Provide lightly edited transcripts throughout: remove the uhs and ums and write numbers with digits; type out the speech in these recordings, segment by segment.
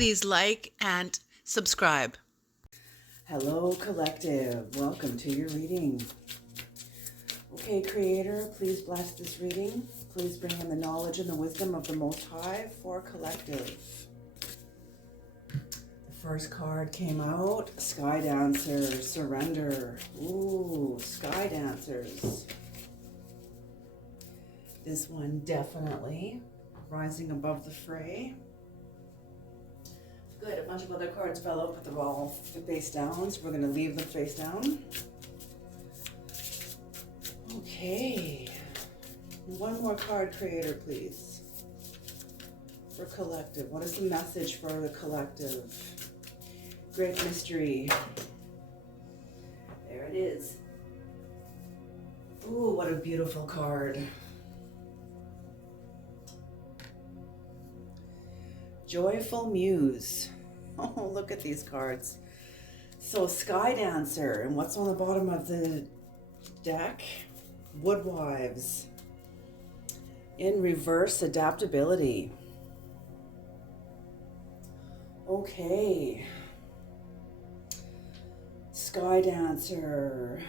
Please like and subscribe. Hello, Collective. Welcome to your reading. Okay, Creator, please bless this reading. Please bring in the knowledge and the wisdom of the Most High for Collective. The first card came out, Sky Dancer, Surrender. Ooh, Sky Dancers. This one definitely rising above the fray. Good, a bunch of other cards fell out, but they're all face down, so we're going to leave them face down. Okay. One more card, Creator, please. For Collective. What is the message for the Collective? Great Mystery. There it is. Ooh, what a beautiful card. Joyful Muse. Oh, look at these cards. So, Sky Dancer. And what's on the bottom of the deck? Woodwives. In reverse, adaptability. Okay. Sky Dancer.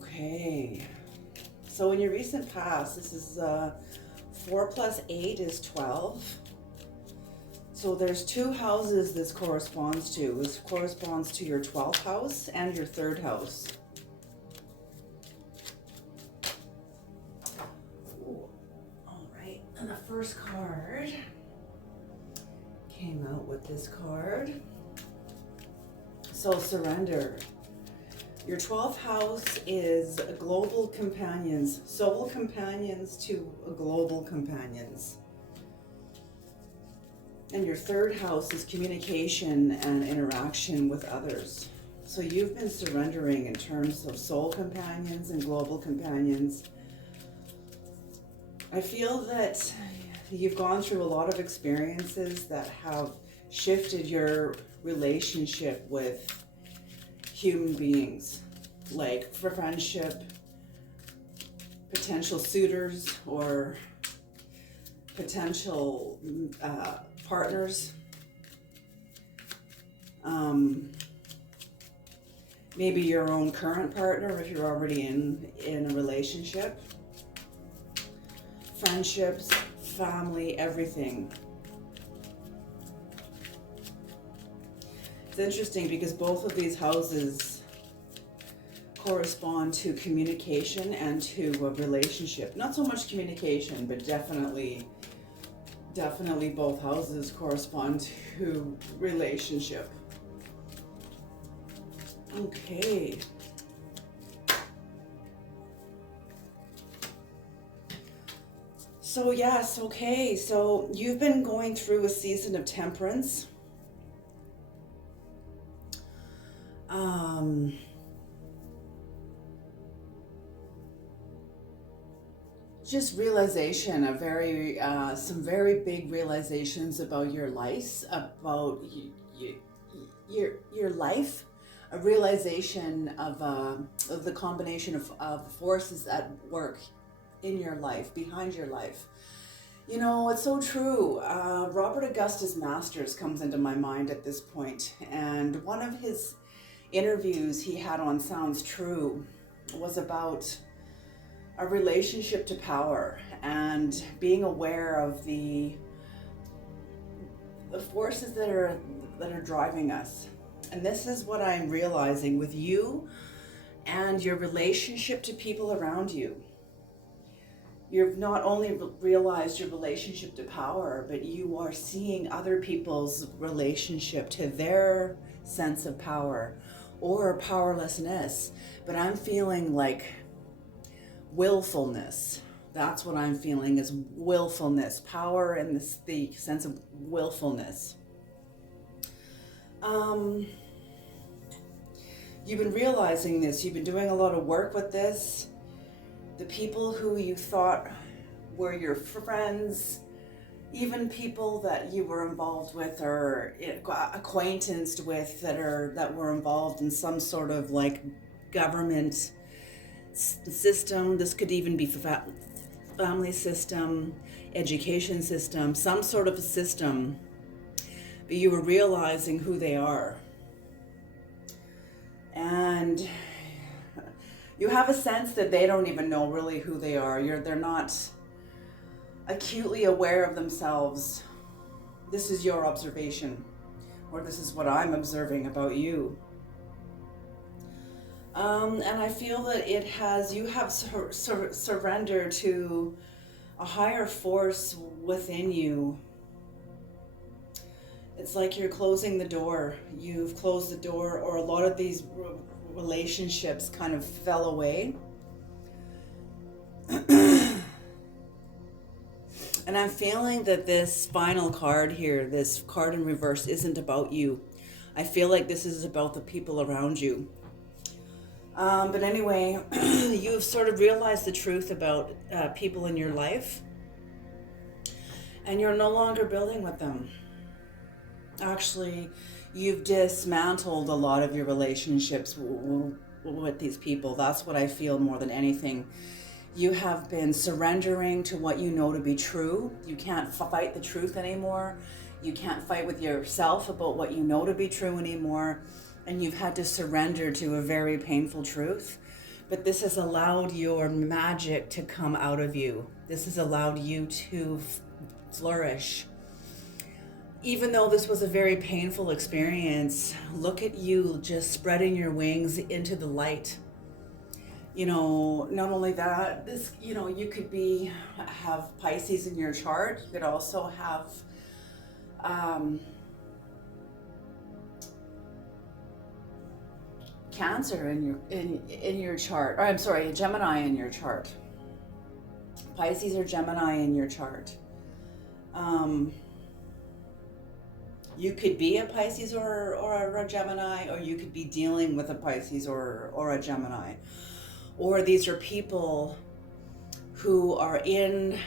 Okay, so in your recent past, this is 4 plus 8 is 12. So there's two houses this corresponds to. This corresponds to your 12th house and your 3rd house. Ooh. All right, and the first card came out with this card. So surrender. Your 12th house is global companions, soul companions to global companions. And your 3rd house is communication and interaction with others. So you've been surrendering in terms of soul companions and global companions. I feel that you've gone through a lot of experiences that have shifted your relationship with human beings, like for friendship, potential suitors, or potential partners. Maybe your own current partner if you're already in a relationship. Friendships, family, everything. It's interesting because both of these houses correspond to communication and to a relationship. Not so much communication, but definitely both houses correspond to relationship. Okay. So yes, okay. So you've been going through a season of temperance. Just realization, some very big realizations about your life, about your life, a realization of the combination of forces at work in your life, behind your life. You know, it's so true. Robert Augustus Masters comes into my mind at this point, and one of his interviews he had on Sounds True was about a relationship to power and being aware of the forces that are driving us. And this is what I'm realizing with you and your relationship to people around you. You've not only realized your relationship to power, but you are seeing other people's relationship to their sense of power or powerlessness. But I'm feeling like willfulness. That's what I'm feeling, is willfulness, power, and the sense of willfulness. You've been realizing this. You've been doing a lot of work with this. The people who you thought were your friends, even people that you were involved with or acquaintanced with that were involved in some sort of like government system. This could even be family system, education system, some sort of a system. But you were realizing who they are. And you have a sense that they don't even know really who they are. They're not acutely aware of themselves. This is your observation, or this is what I'm observing about you. And I feel that you have surrendered to a higher force within you. It's like you're closing the door. You've closed the door, or a lot of these relationships kind of fell away. And I'm feeling that this final card here, this card in reverse, isn't about you. I feel like this is about the people around you. But anyway, you've sort of realized the truth about people in your life, and you're no longer building with them. Actually, you've dismantled a lot of your relationships with these people. That's what I feel more than anything. You have been surrendering to what you know to be true. You can't fight the truth anymore. You can't fight with yourself about what you know to be true anymore. And you've had to surrender to a very painful truth. But this has allowed your magic to come out of you. This has allowed you to flourish. Even though this was a very painful experience, look at you just spreading your wings into the light. Not only that, you could have Pisces in your chart. You could also have Cancer in your chart. Or I'm sorry, Gemini in your chart. Pisces or Gemini in your chart. You could be a Pisces or a Gemini, or you could be dealing with a Pisces or a Gemini. Or these are people who are in,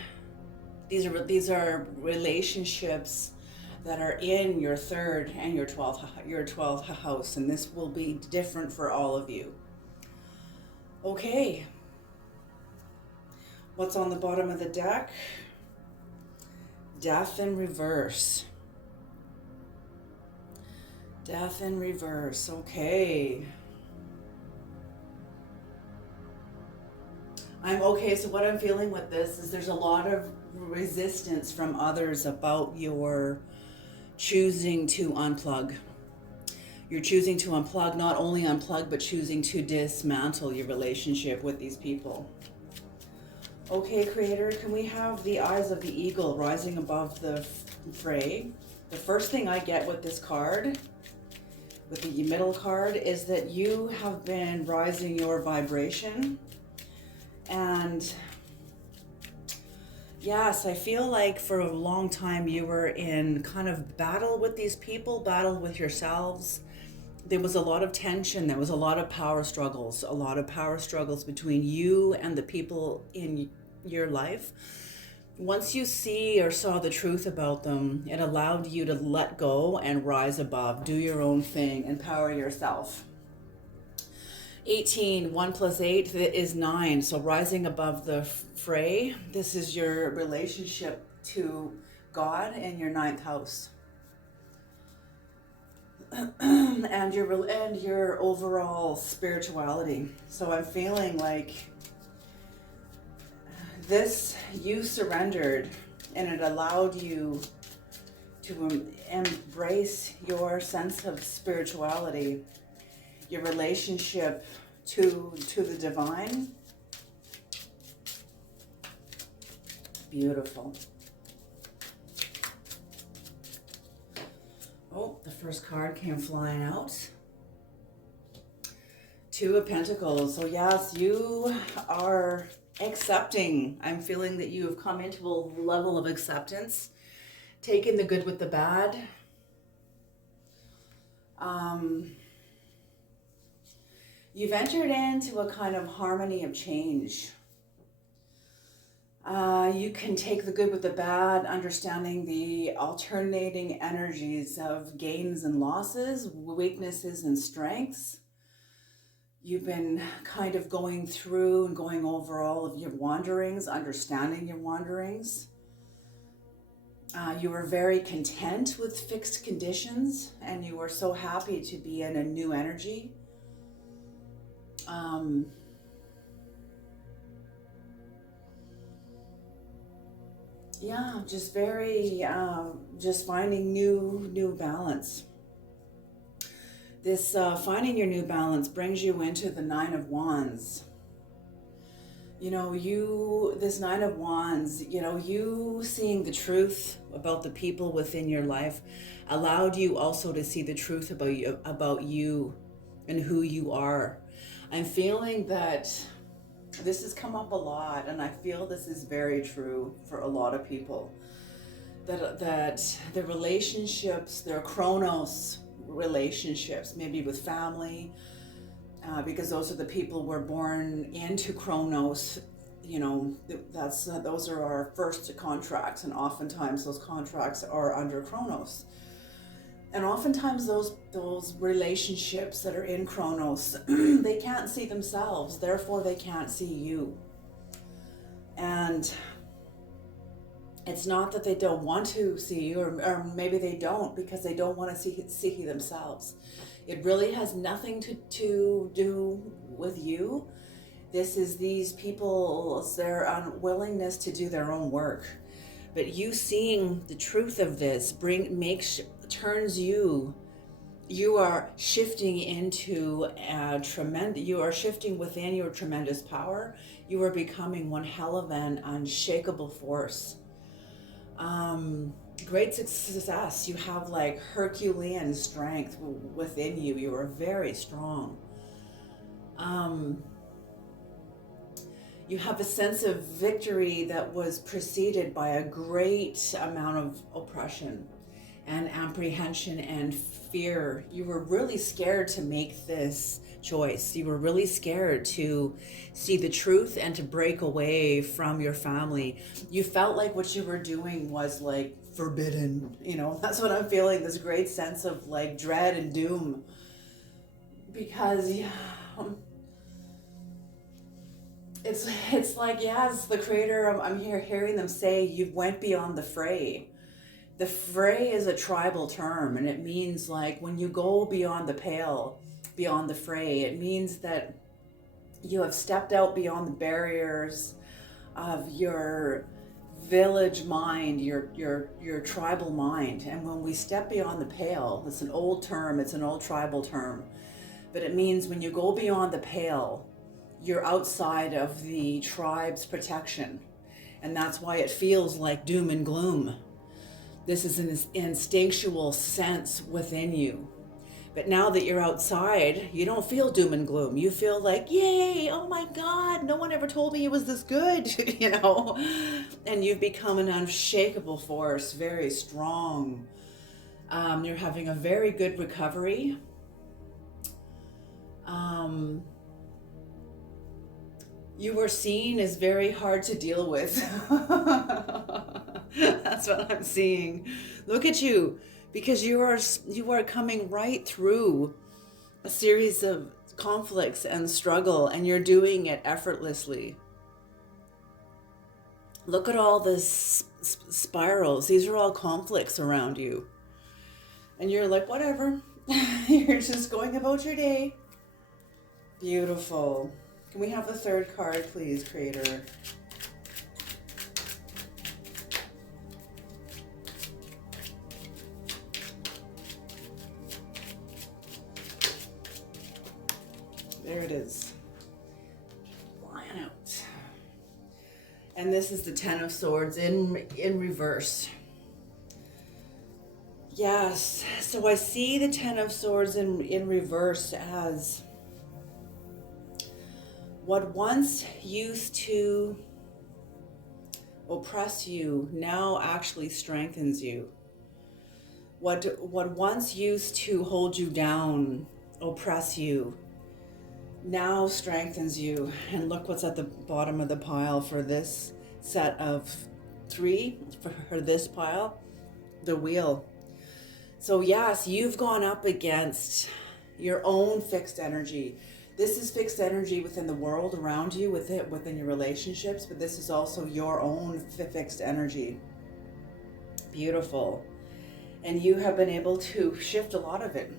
these are relationships that are in your third and your 12th house, and this will be different for all of you. Okay. What's on the bottom of the deck? Death in reverse. Death in reverse. Okay. So what I'm feeling with this is there's a lot of resistance from others about your choosing to unplug. You're choosing to unplug, not only unplug, but choosing to dismantle your relationship with these people. Okay, Creator, can we have the eyes of the eagle rising above the fray? The first thing I get with this card, with the middle card, is that you have been rising your vibration. And yes, I feel like for a long time you were in kind of battle with these people, battle with yourselves. There was a lot of tension. There was a lot of power struggles between you and the people in your life. Once you see or saw the truth about them, it allowed you to let go and rise above, do your own thing, empower yourself. 18, 1 plus 8 is 9. So rising above the fray, this is your relationship to God in your 9th house. and your overall spirituality. So I'm feeling like this, you surrendered, and it allowed you to embrace your sense of spirituality, your relationship to the divine. Beautiful. Oh, the first card came flying out. 2 of Pentacles. So yes, you are accepting. I'm feeling that you have come into a level of acceptance, taking the good with the bad. You've entered into a kind of harmony of change. You can take the good with the bad, understanding the alternating energies of gains and losses, weaknesses and strengths. You've been kind of going through and going over all of your wanderings, understanding your wanderings. You were very content with fixed conditions, and you were so happy to be in a new energy. Um, yeah, just very, just finding new balance. This finding your new balance brings you into the Nine of Wands. This Nine of Wands, you seeing the truth about the people within your life allowed you also to see the truth about you and who you are. I'm feeling that this has come up a lot, and I feel this is very true for a lot of people. That the relationships, their Chronos relationships, maybe with family, because those are the people we're born into Chronos. Those are our first contracts, and oftentimes those contracts are under Chronos. And oftentimes those relationships that are in Chronos, they can't see themselves, therefore they can't see you. And it's not that they don't want to see you, or maybe they don't because they don't want to see themselves. It really has nothing to do with you. This is these people's, their unwillingness to do their own work. But you seeing the truth of this turns you are shifting into you are shifting within your tremendous power. You are becoming one hell of an unshakable force. Great success. You have like Herculean strength within you. You are very strong. You have a sense of victory that was preceded by a great amount of oppression and apprehension and fear. You were really scared to make this choice. You were really scared to see the truth and to break away from your family. You felt like what you were doing was like forbidden. That's what I'm feeling, this great sense of like dread and doom. Because it's like, yes, the creator, I'm hearing them say, you went beyond the fray. The fray is a tribal term, and it means like when you go beyond the pale, beyond the fray, it means that you have stepped out beyond the barriers of your village mind, your tribal mind. And when we step beyond the pale, it's an old term, it's an old tribal term, but it means when you go beyond the pale, you're outside of the tribe's protection. And that's why it feels like doom and gloom. This is an instinctual sense within you. But now that you're outside, you don't feel doom and gloom. You feel like, yay, oh my God, no one ever told me it was this good, And you've become an unshakable force, very strong. You're having a very good recovery. You were seen as very hard to deal with. That's what I'm seeing. Look at you, because you are coming right through a series of conflicts and struggle, and you're doing it effortlessly. Look at all the spirals. These are all conflicts around you. And you're like, whatever. You're just going about your day. Beautiful. Can we have the third card, please, Creator? There it is. Flying out. And this is the Ten of Swords in reverse. Yes. So I see the Ten of Swords in reverse as what once used to oppress you now actually strengthens you. What once used to hold you down, oppress you, now strengthens you. And look what's at the bottom of the pile for this set of 3, for this pile, the Wheel. So yes, you've gone up against your own fixed energy. This is fixed energy within the world around you, within your relationships, but this is also your own fixed energy. Beautiful. And you have been able to shift a lot of it.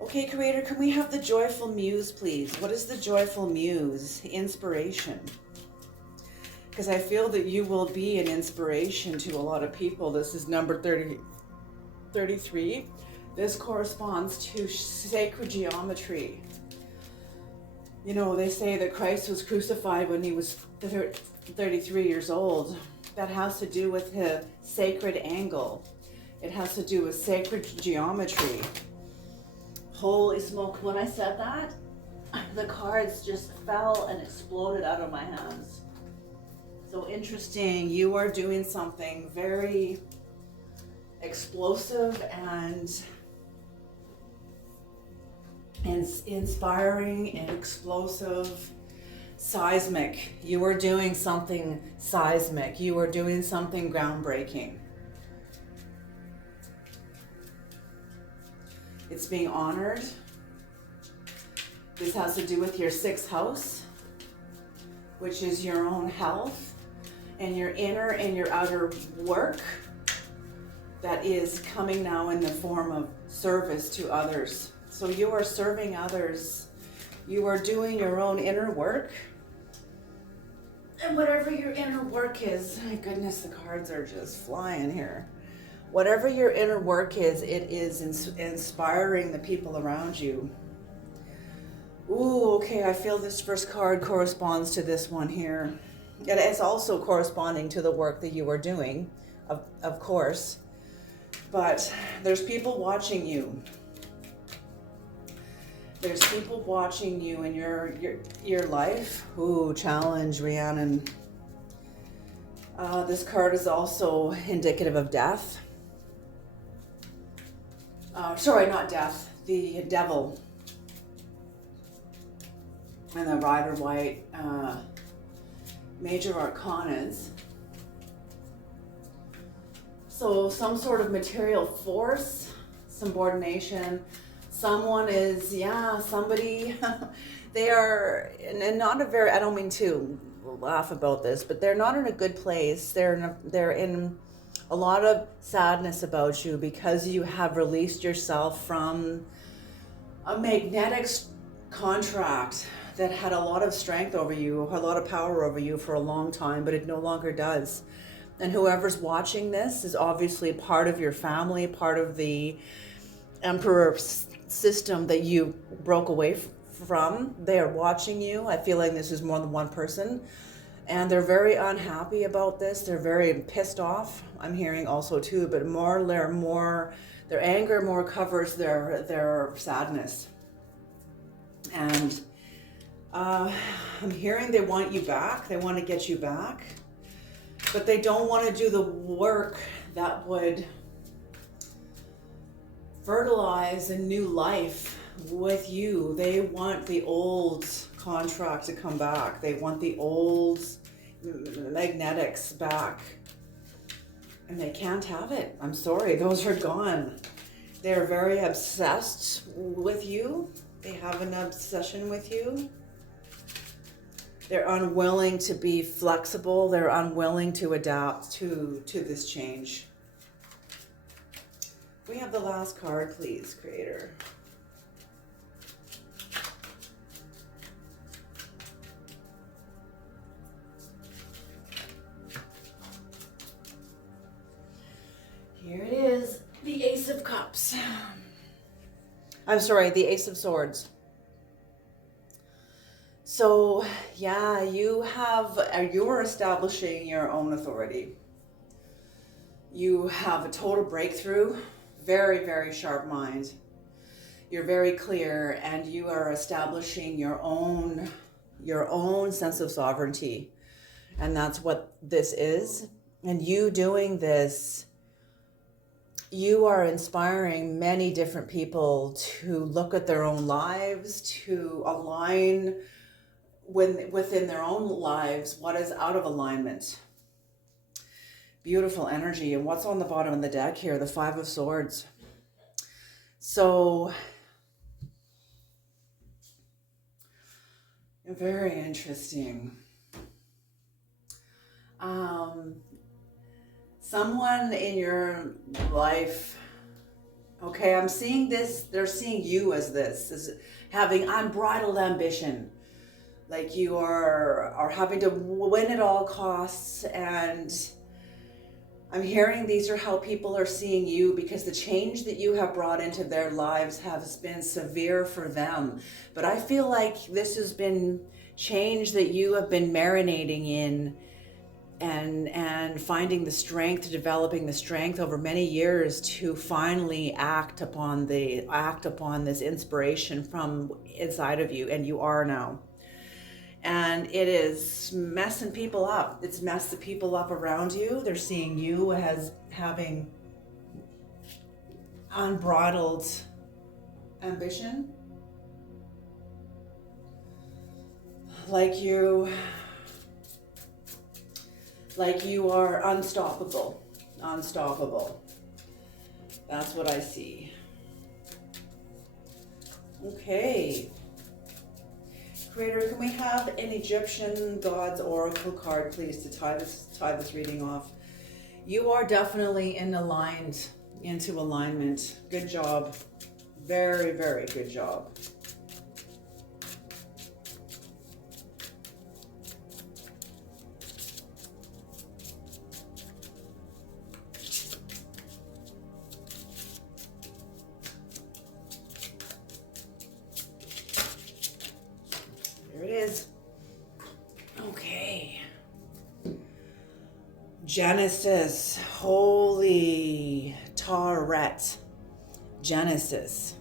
Okay, Creator, can we have the joyful muse, please? What is the joyful muse? Inspiration. Because I feel that you will be an inspiration to a lot of people. This is number 33. This corresponds to sacred geometry. You know, they say that Christ was crucified when he was 33 years old. That has to do with his sacred angle. It has to do with sacred geometry. Holy smoke, when I said that, the cards just fell and exploded out of my hands. So interesting, you are doing something very explosive and inspiring and explosive, seismic. You are doing something seismic. You are doing something groundbreaking. It's being honored. This has to do with your 6th house, which is your own health and your inner and your outer work that is coming now in the form of service to others. So you are serving others. You are doing your own inner work. And whatever your inner work is, my goodness, the cards are just flying here. Whatever your inner work is, it is inspiring the people around you. Ooh, okay, I feel this first card corresponds to this one here. It is also corresponding to the work that you are doing, of course. But there's people watching you. There's people watching you in your life. Ooh, challenge, Rhiannon. This card is also indicative of death. Sorry, not death. The devil. And the Rider White major arcanas. So some sort of material force, subordination. Someone is, somebody, they are, and not a very, I don't mean to laugh about this, but they're not in a good place. They're in a lot of sadness about you because you have released yourself from a magnetic contract that had a lot of strength over you, a lot of power over you for a long time, but it no longer does. And whoever's watching this is obviously part of your family, part of the emperor system that you broke away from. They are watching you. I feel like this is more than one person. And they're very unhappy about this. They're very pissed off. I'm hearing also too, but their anger more covers their sadness. And I'm hearing they want you back. They want to get you back. But they don't want to do the work that would fertilize a new life with you. They want the old contract to come back. They want the old magnetics back. And they can't have it. I'm sorry, those are gone. They're very obsessed with you. They have an obsession with you. They're unwilling to be flexible. They're unwilling to adapt to this change. We have the last card, please, Creator. Here it is, the Ace of Cups. I'm sorry, the Ace of Swords. So, yeah, you're establishing your own authority. You have a total breakthrough, very, very sharp mind. You're very clear, and you are establishing your own sense of sovereignty. And that's what this is. And you doing this, you are inspiring many different people to look at their own lives, to align within their own lives what is out of alignment. Beautiful energy. And what's on the bottom of the deck here? The Five of Swords. So Very interesting. Um, Someone in your life, okay, I'm seeing this, they're seeing you as this, as having unbridled ambition. Like you are having to win at all costs, and I'm hearing these are how people are seeing you because the change that you have brought into their lives has been severe for them. But I feel like this has been change that you have been marinating in, and finding the strength, developing the strength over many years to finally act upon this inspiration from inside of you, and you are now. And it is messing people up. It's messed the people up around you. They're seeing you as having unbridled ambition, like you are unstoppable. That's what I see. Okay. Creator, can we have an Egyptian God's Oracle card, please, to tie this reading off? You are definitely into alignment. Good job. Very, very good job. There it is. Okay. Genesis. Holy Taret. Genesis.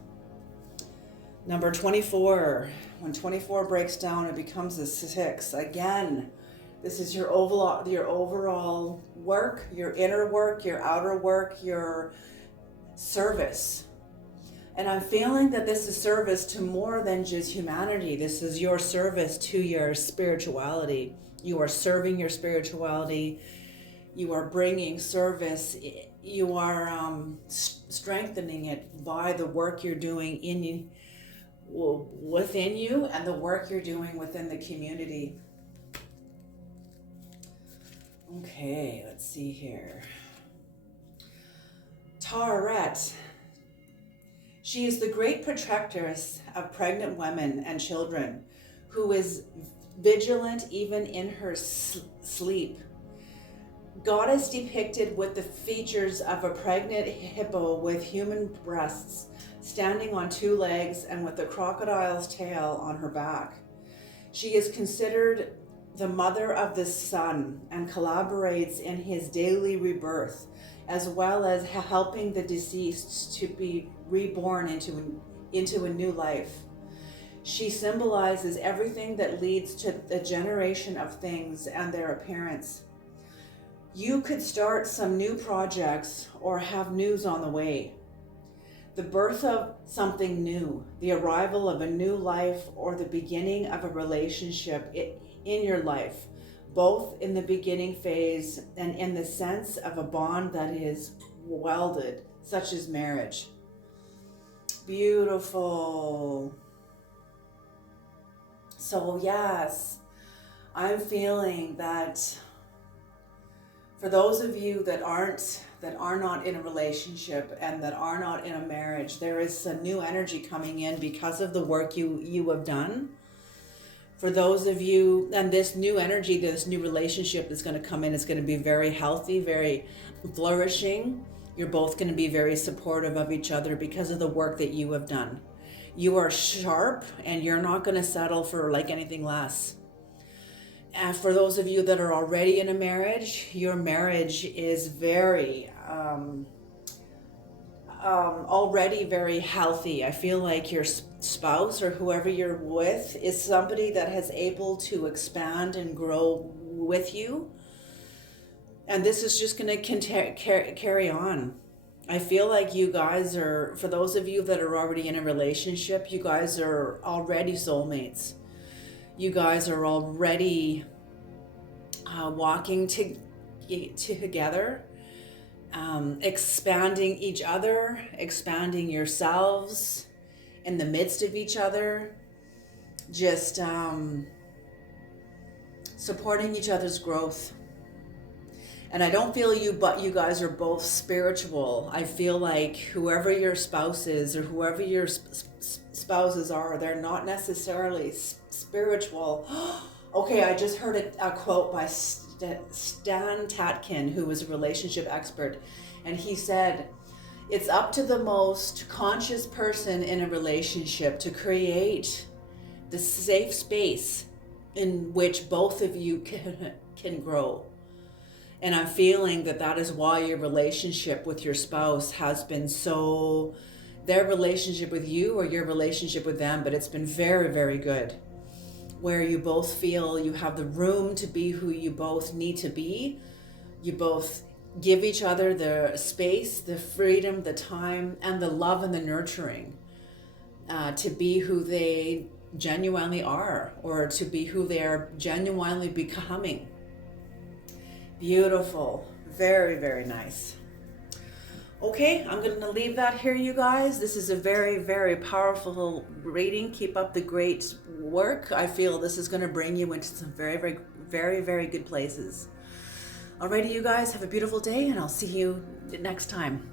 Number 24. When 24 breaks down, it becomes a 6. Again, this is your overall work, your inner work, your outer work, your service. And I'm feeling that this is service to more than just humanity. This is your service to your spirituality. You are serving your spirituality. You are bringing service. You are strengthening it by the work you're doing within you and the work you're doing within the community. Okay, let's see here. Taret. She is the great protectress of pregnant women and children, who is vigilant even in her sleep. Goddess depicted with the features of a pregnant hippo with human breasts, standing on 2 legs and with a crocodile's tail on her back. She is considered the mother of the sun and collaborates in his daily rebirth, as well as helping the deceased to be reborn into a new life. She symbolizes everything that leads to the generation of things and their appearance. You could start some new projects or have news on the way. The birth of something new, the arrival of a new life, or the beginning of a relationship in your life, both in the beginning phase and in the sense of a bond that is welded, such as marriage. Beautiful. So yes, I'm feeling that for those of you that are not in a relationship and that are not in a marriage, there is some new energy coming in because of the work you have done. For those of you, and this new energy, this new relationship is going to come in, it's going to be very healthy, very flourishing. You're both going to be very supportive of each other because of the work that you have done. You are sharp and you're not going to settle for like anything less. And for those of you that are already in a marriage, your marriage is very already very healthy. I feel like your spouse or whoever you're with is somebody that has able to expand and grow with you. And this is just going to carry on. I feel like you guys are, for those of you that are already in a relationship, you guys are already soulmates. You guys are already walking together, expanding each other, expanding yourselves in the midst of each other. Just supporting each other's growth. And I don't feel you guys are both spiritual. I feel like whoever your spouse is or whoever your spouses are, they're not necessarily spiritual. Okay, I just heard a quote by Stan Tatkin, who was a relationship expert. And he said, it's up to the most conscious person in a relationship to create the safe space in which both of you can grow. And I'm feeling that is why your relationship with your spouse has been so, their relationship with you or your relationship with them, but it's been very, very good. Where you both feel you have the room to be who you both need to be. You both give each other the space, the freedom, the time, and the love and the nurturing to be who they genuinely are, or to be who they are genuinely becoming. Beautiful. Very, very nice. Okay, I'm going to leave that here, you guys. This is a very, very powerful reading. Keep up the great work. I feel this is going to bring you into some very, very, very, very good places. Alrighty, you guys, have a beautiful day, and I'll see you next time.